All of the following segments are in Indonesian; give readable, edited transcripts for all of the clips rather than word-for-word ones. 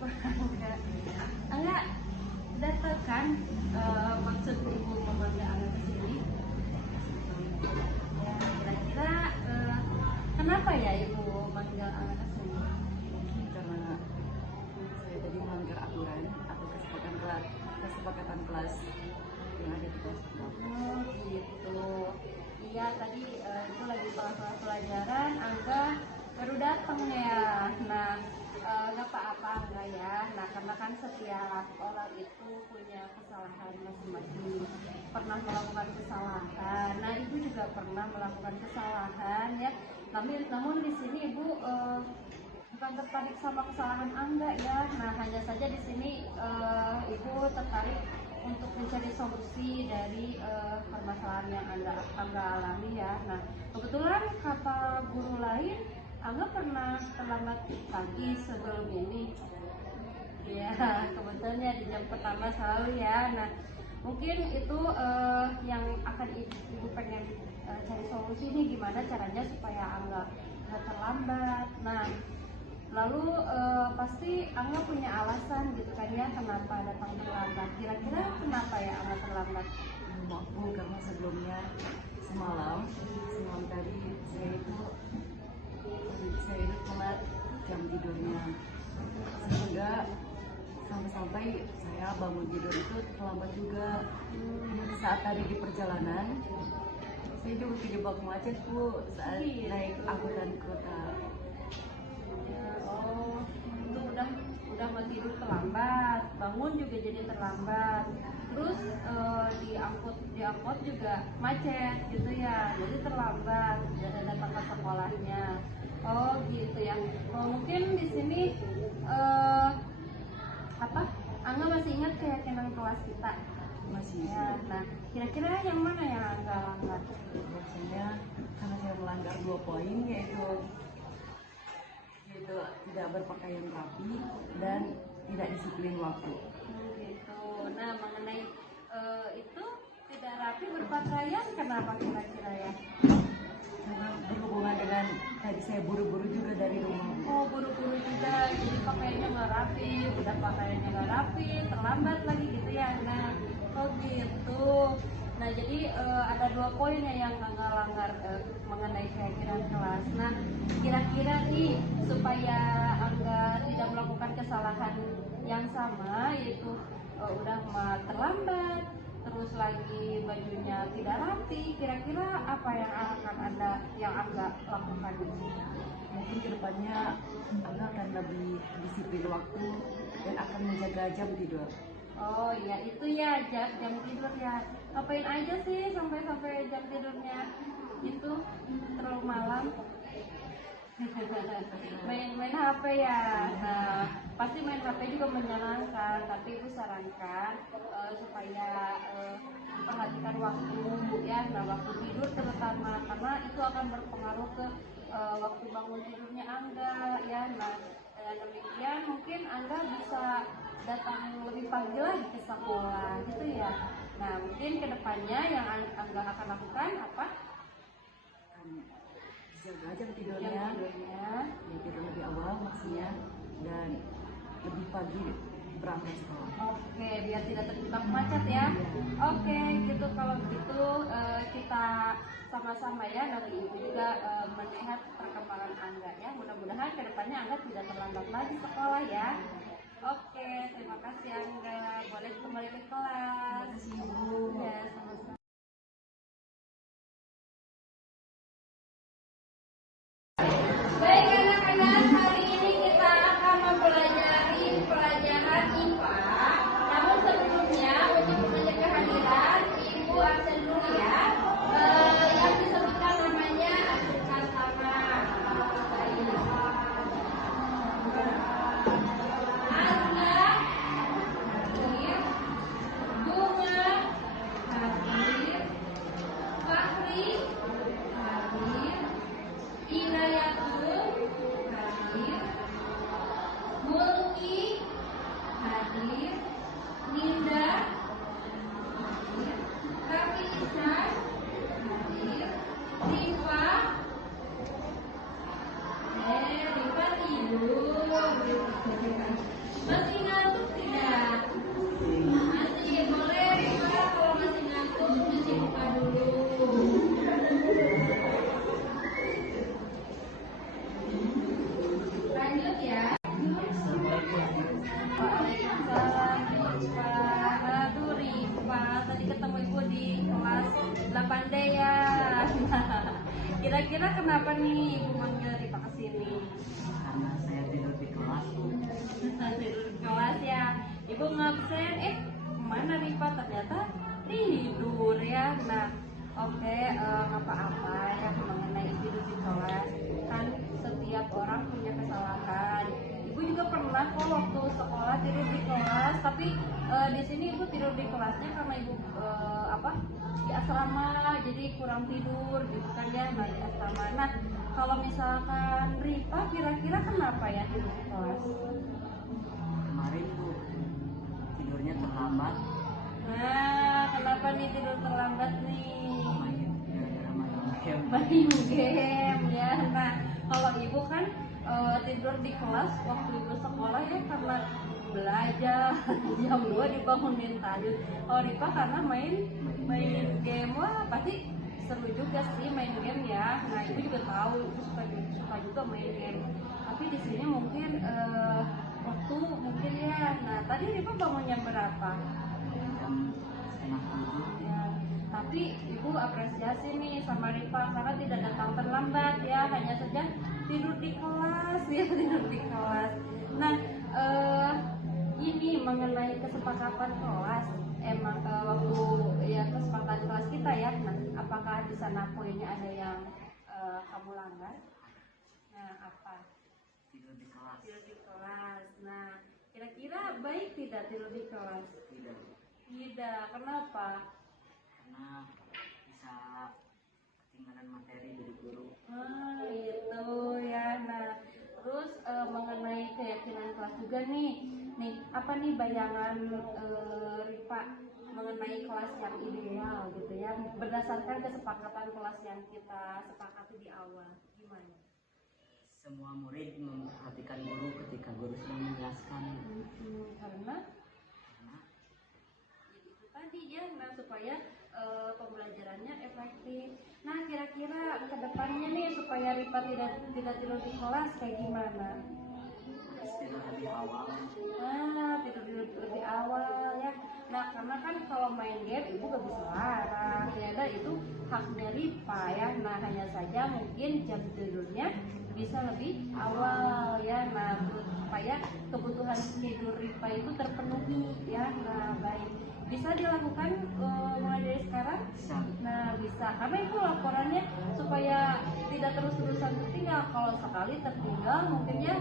Enggak, enggak datang kan maksud ibu memanggil anak ke sini. Ya, kira-kira kenapa ya ibu manggil anak ke sini? Mungkin karena saya tadi melanggar aturan atau kesepakatan kelas yang ada di kelas. Oh gitu. Iya tadi itu lagi kelas pelajaran, Angga baru datang ya. Nah nggak apa-apa enggak ya. Nah karena kan setiap orang itu punya kesalahan masing-masing. Pernah melakukan kesalahan. Nah ibu juga pernah melakukan kesalahan ya. Namun di sini ibu bukan tertarik sama kesalahan Angga ya. Nah hanya saja di sini ibu tertarik untuk mencari solusi dari permasalahan yang Angga alami ya. Nah kebetulan kata guru lain Angga pernah terlambat pagi sebelum ini. Ya kebetulannya di jam pertama selalu ya. Nah mungkin itu yang akan ibu pengen cari solusi nih gimana caranya supaya Angga nggak terlambat. Nah lalu pasti Angga punya alasan gitu kan ya kenapa datang terlambat. Kira-kira kenapa ya Angga terlambat? Maaf Bu, karena sebelumnya semalam tadi saya itu telat jam tidurnya, sehingga sampai saya bangun tidur itu terlambat juga. Saat tadi di perjalanan saya juga terjebak macet Bu saat naik angkutan kota. Oh, itu udah mau tidur terlambat, bangun juga jadi terlambat. Terus di angkot juga macet gitu ya, jadi terlambat datang ke sekolahnya. Oh gitu ya. Oh, mungkin di sini apa? Angga masih ingat keyakinan kelas kita. Masih Ya, nah kira-kira yang mana yang Angga langgar? Biasanya karena saya melanggar 2 poin, yaitu tidak berpakaian rapi dan tidak disiplin waktu. Gitu. Nah mengenai itu tidak rapi berpakaian kenapa kira-kira ya? Karena berhubungan dengan tadi saya buru-buru juga dari rumah. Oh buru-buru juga, jadi pakaiannya nggak rapi, udah pakaiannya nggak rapi, terlambat lagi gitu ya. Nah, oh gitu. Nah jadi ada 2 poin ya yang nggak langgar mengenai keyakinan kelas. Nah kira-kira nih supaya Angga tidak melakukan kesalahan yang sama yaitu udah terlambat, terus lagi bajunya tidak rapi, kira-kira apa yang Angga lakukan? Mungkin kedepannya Angga akan lebih disiplin waktu dan akan menjaga jam tidur. Oh iya itu ya jam tidur ya. Ngapain aja sih sampai jam tidurnya itu terlalu malam? main HP ya. Nah pasti main HP juga menyenangkan, tapi ibu sarankan supaya perhatikan waktu ya. Nah waktu tidur terutama karena itu akan berpengaruh ke waktu bangun tidurnya Angga ya. Nah demikian mungkin Angga bisa datang lebih pagi lagi ke sekolah gitu ya. Nah mungkin kedepannya yang Angga akan lakukan apa? Jaga jam tidurnya, ya tidur lebih awal maksudnya, dan lebih pagi berangkat sekolah. Oke, biar tidak terjebak macet ya. Oke, gitu kalau begitu kita sama-sama ya nanti ibu juga melihat perkembangan Angga ya. Mudah-mudahan kedepannya Angga tidak terlambat lagi sekolah ya. Oke, terima kasih Angga. Boleh kembali ke kelas. Terima kasih Ibu. Ya, sama-sama. Baik anak-anak, hari ini kita akan mempelajari pelajaran IPA. Namun sebelumnya untuk mengecek kehadiran Ibu absen dulu ya. Yang disebutkan namanya acungkan tangan. Asma, bunga, kira-kira kenapa nih Ibu manggil Rifa ke sini? Karena saya tidur di kelas. Tidur di kelas ya. Ibu ngabsen, kemana Rifa? Ternyata tidur ya. Nah, oke, nggak apa-apa ya mengenai tidur di kelas. Kan setiap orang punya kesalahan. Ibu juga pernah kok waktu sekolah tidur di kelas, tapi di sini Ibu tidur di kelasnya karena Ibu di asrama, jadi kurang tidur gitu kan ya, nah di asrama. Nah, kalau misalkan Rifa kira-kira kenapa ya tidur di kelas? Kemarin Bu tidurnya terlambat. Nah, kenapa nih tidur terlambat nih? Gara-gara main game. Main game ya. Nah, kalau Ibu kan tidur di kelas waktu Ibu sekolah ya karena belajar jam 2 dibangunin tadi. Kalau Rifa karena main game. Wah, pasti seru juga sih main game ya. Nah, Ibu juga tahu Ibu suka juga main game. Tapi di sini mungkin waktu mungkin ya. Nah, tadi Rifa bangunnya berapa? Jam 6:30. Ya, tapi Ibu apresiasi nih sama Rifa karena tidak datang terlambat ya, hanya saja tidur di kelas ya, tidur di kelas. Nah, ini mengenai kesepakatan kelas, emang waktu ya kesepakatan kelas kita ya. Nah, apakah di sana poinnya ada yang kamu langgar? Nah, apa? Tidur di kelas. Tidur di kelas. Nah, kira-kira baik tidak tidur di kelas? Tidak. Tidak, kenapa? Karena bisa ketinggalan materi dari guru. Gitu ya. Nah, terus mengenai keyakinan kelas juga nih apa nih bayangan Rifa mengenai kelas yang ideal gitu ya, berdasarkan kesepakatan kelas yang kita sepakati di awal, gimana? Semua murid memperhatikan guru ketika guru sedang menjelaskan. Karena Karena itu tadi ya, nah supaya pembelajarannya efektif. Nah, kira-kira kedepannya nih supaya Rifa tidak tidur di kelas kayak gimana? tidur lebih awal. Tidur lebih awal ya. Nah, karena kan kalau main game Ibu gak bisa larang ya, dan itu haknya Rifa ya. Nah, hanya saja mungkin jam tidurnya bisa lebih awal ya. Nah, supaya kebutuhan tidur Rifa itu terpenuhi ya. Nah, baik, bisa dilakukan mulai dari sekarang. Bisa. Nah, bisa, karena itu laporannya supaya tidak terus-terusan tertinggal. Kalau sekali tertinggal mungkin ya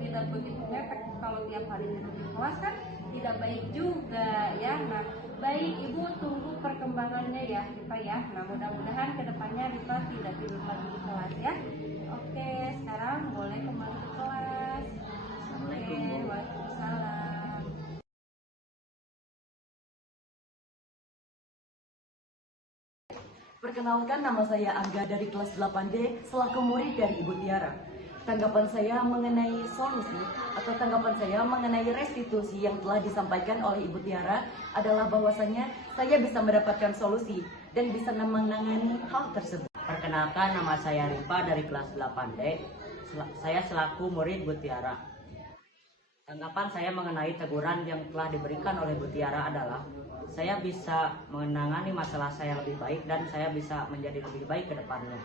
tidak begitu efek. Kalau tiap hari tidur di kelas kan tidak baik juga ya. Nah, baik, Ibu tunggu perkembangannya ya Rifa ya. Nah, mudah-mudahan kedepannya Rifa tidak tidur lagi di kelas ya. Oke, sekarang boleh kembali ke kelas. Oke, waalaikumsalam. Perkenalkan, nama saya Angga dari kelas 8D selaku murid dari Ibu Tiara. Tanggapan saya mengenai solusi atau tanggapan saya mengenai restitusi yang telah disampaikan oleh Ibu Tiara adalah bahwasanya saya bisa mendapatkan solusi dan bisa menangani hal tersebut. Perkenalkan, nama saya Rifa dari kelas 8D. Saya selaku murid Bu Tiara. Tanggapan saya mengenai teguran yang telah diberikan oleh Bu Tiara adalah saya bisa menangani masalah saya lebih baik dan saya bisa menjadi lebih baik ke depannya.